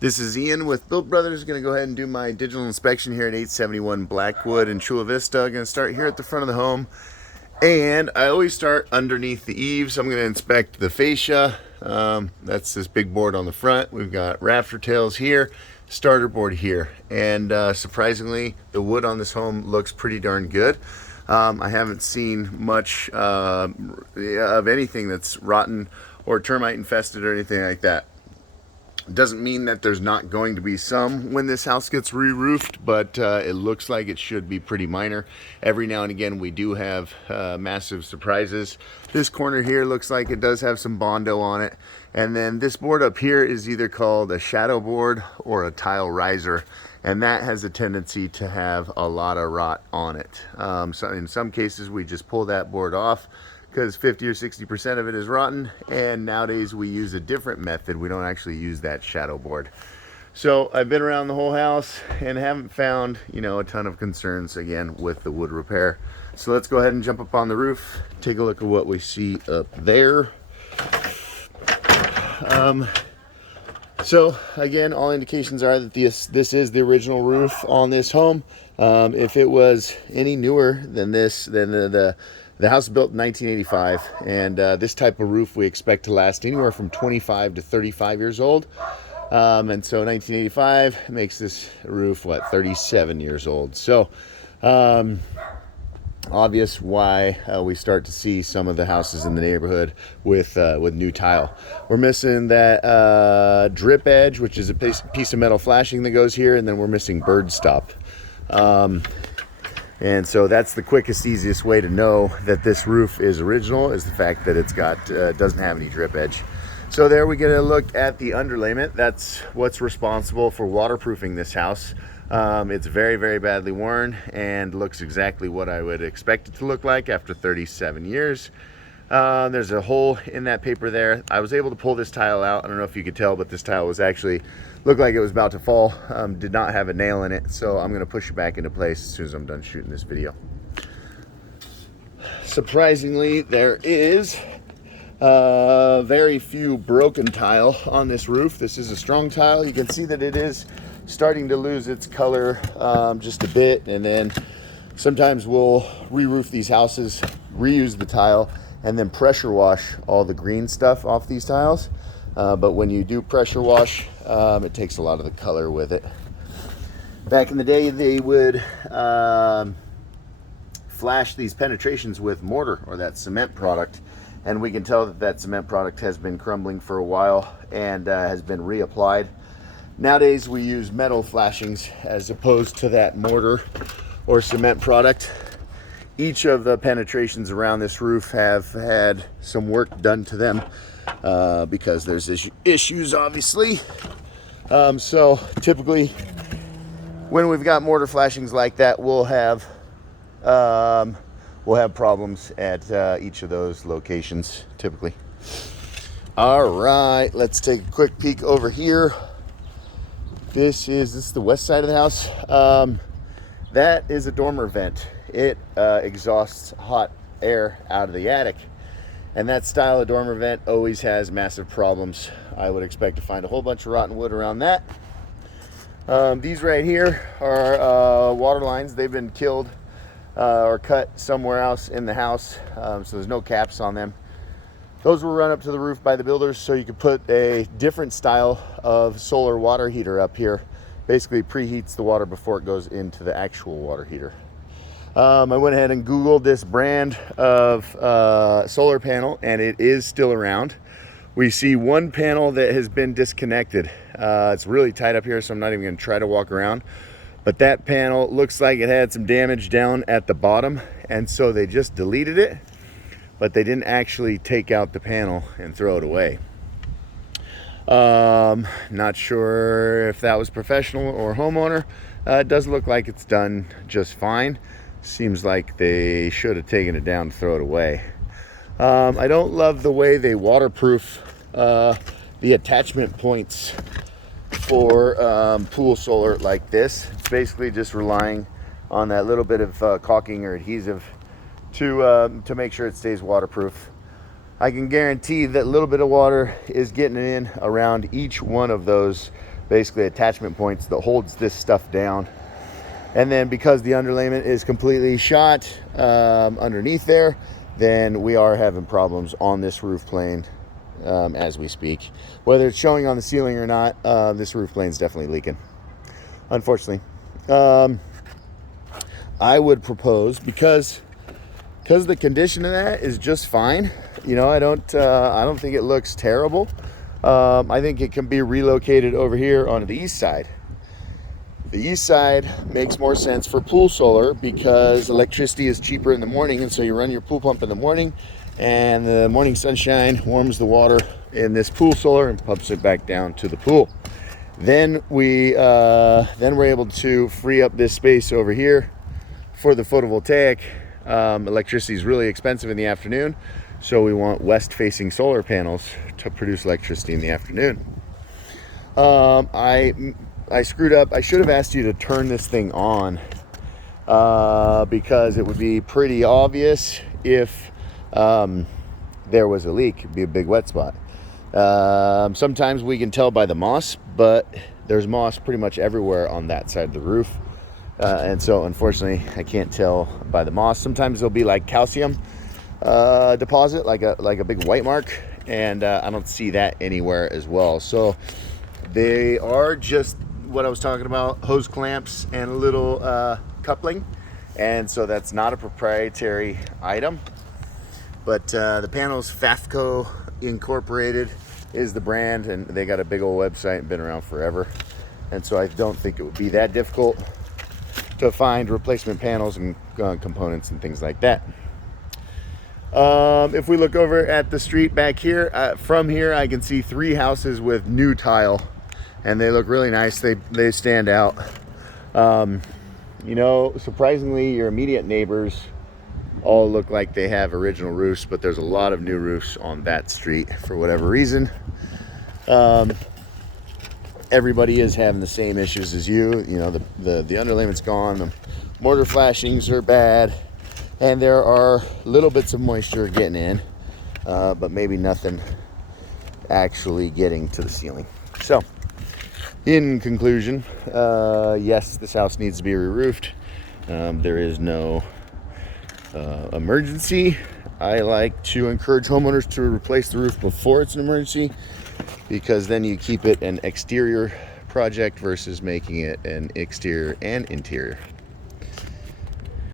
This is Ian with Build Brothers. Going to go ahead and do my digital inspection here at 871 Blackwood in Chula Vista. Going to start here at the front of the home. And I always start underneath the eaves. I'm going to inspect the fascia. That's this big board on the front. We've got rafter tails here, starter board here. And surprisingly, the wood on this home looks pretty darn good. I haven't seen much of anything that's rotten or termite infested or anything like that. Doesn't mean that there's not going to be some when this house gets re-roofed, but it looks like it should be pretty minor. Every now and again we do have massive surprises. This corner here looks like it does have some Bondo on it, and then this board up here is either called a shadow board or a tile riser, and that has a tendency to have a lot of rot on it. So in some cases we just pull that board off because 50 or 60% of it is rotten, and nowadays we use a different method. We don't actually use that shadow board. So I've been around the whole house and haven't found, a ton of concerns again with the wood repair. So let's go ahead and jump up on the roof, take a look at what we see up there. So again, all indications are that this is the original roof on this home. If it was any newer than this, then the house was built in 1985, and this type of roof we expect to last anywhere from 25 to 35 years old. And so 1985 makes this roof, 37 years old. So obvious why we start to see some of the houses in the neighborhood with new tile. We're missing that drip edge, which is a piece of metal flashing that goes here, and then we're missing bird stop. And so that's the quickest, easiest way to know that this roof is original, is the fact that it's got doesn't have any drip edge. So there we get a look at the underlayment. That's what's responsible for waterproofing this house. It's very, very badly worn and looks exactly what I would expect it to look like after 37 years. There's a hole in that paper there. I was able to pull this tile out. I don't know if you could tell, but this tile was actually looked like it was about to fall. Did not have a nail in it, so I'm going to push it back into place as soon as I'm done shooting this video. Surprisingly, there is very few broken tile on this roof. This is a strong tile. You can see that it is starting to lose its color just a bit, and then sometimes we'll re-roof these houses, reuse the tile, and then pressure wash all the green stuff off these tiles. But when you do pressure wash, it takes a lot of the color with it. Back in the day, they would flash these penetrations with mortar or that cement product, and we can tell that that cement product has been crumbling for a while and has been reapplied. Nowadays we use metal flashings as opposed to that mortar or cement product. Each of the penetrations around this roof have had some work done to them because there's issues, obviously. So typically when we've got mortar flashings like that, we'll have problems at each of those locations typically. All right, let's take a quick peek over here. This is the west side of the house. That is a dormer vent. It exhausts hot air out of the attic, and that style of dormer vent always has massive problems. I would expect to find a whole bunch of rotten wood around that. These right here are water lines. They've been killed or cut somewhere else in the house, so there's no caps on them. Those were run up to the roof by the builders so you could put a different style of solar water heater up here. Basically preheats the water before it goes into the actual water heater. I went ahead and Googled this brand of solar panel, and it is still around. We see one panel that has been disconnected. It's really tight up here, so I'm not even going to try to walk around. But that panel looks like it had some damage down at the bottom, and so they just deleted it, but they didn't actually take out the panel and throw it away. Not sure if that was professional or homeowner. It does look like it's done just fine. Seems like they should have taken it down to throw it away. I don't love the way they waterproof the attachment points for pool solar like this. It's basically just relying on that little bit of caulking or adhesive to make sure it stays waterproof. I can guarantee that a little bit of water is getting in around each one of those basically attachment points that holds this stuff down. And then because the underlayment is completely shot underneath there, then we are having problems on this roof plane as we speak. Whether it's showing on the ceiling or not, this roof plane is definitely leaking, unfortunately. I would propose, because the condition of that is just fine. You know, I don't think it looks terrible. I think it can be relocated over here onto the east side. The east side makes more sense for pool solar because electricity is cheaper in the morning, and so you run your pool pump in the morning, and the morning sunshine warms the water in this pool solar and pumps it back down to the pool. Then we're able to free up this space over here for the photovoltaic. Electricity is really expensive in the afternoon, so we want west-facing solar panels to produce electricity in the afternoon. I screwed up. I should have asked you to turn this thing on because it would be pretty obvious if there was a leak. It'd be a big wet spot. Sometimes we can tell by the moss, but there's moss pretty much everywhere on that side of the roof. And so unfortunately I can't tell by the moss. Sometimes there'll be like calcium deposit, like a big white mark, and I don't see that anywhere as well. So they are just what I was talking about, hose clamps and a little coupling, and so that's not a proprietary item, but the panels, Fafco Incorporated is the brand, and they got a big old website and been around forever, and so I don't think it would be that difficult to find replacement panels and components and things like that. If we look over at the street back here, from here I can see 3 houses with new tile, and they look really nice. They stand out. You know, surprisingly, your immediate neighbors all look like they have original roofs, but there's a lot of new roofs on that street for whatever reason. Everybody is having the same issues as you. You know, the underlayment's gone, the mortar flashings are bad, and there are little bits of moisture getting in, but maybe nothing actually getting to the ceiling. So in conclusion, yes, this house needs to be re-roofed. There is no emergency. I like to encourage homeowners to replace the roof before it's an emergency, because then you keep it an exterior project versus making it an exterior and interior.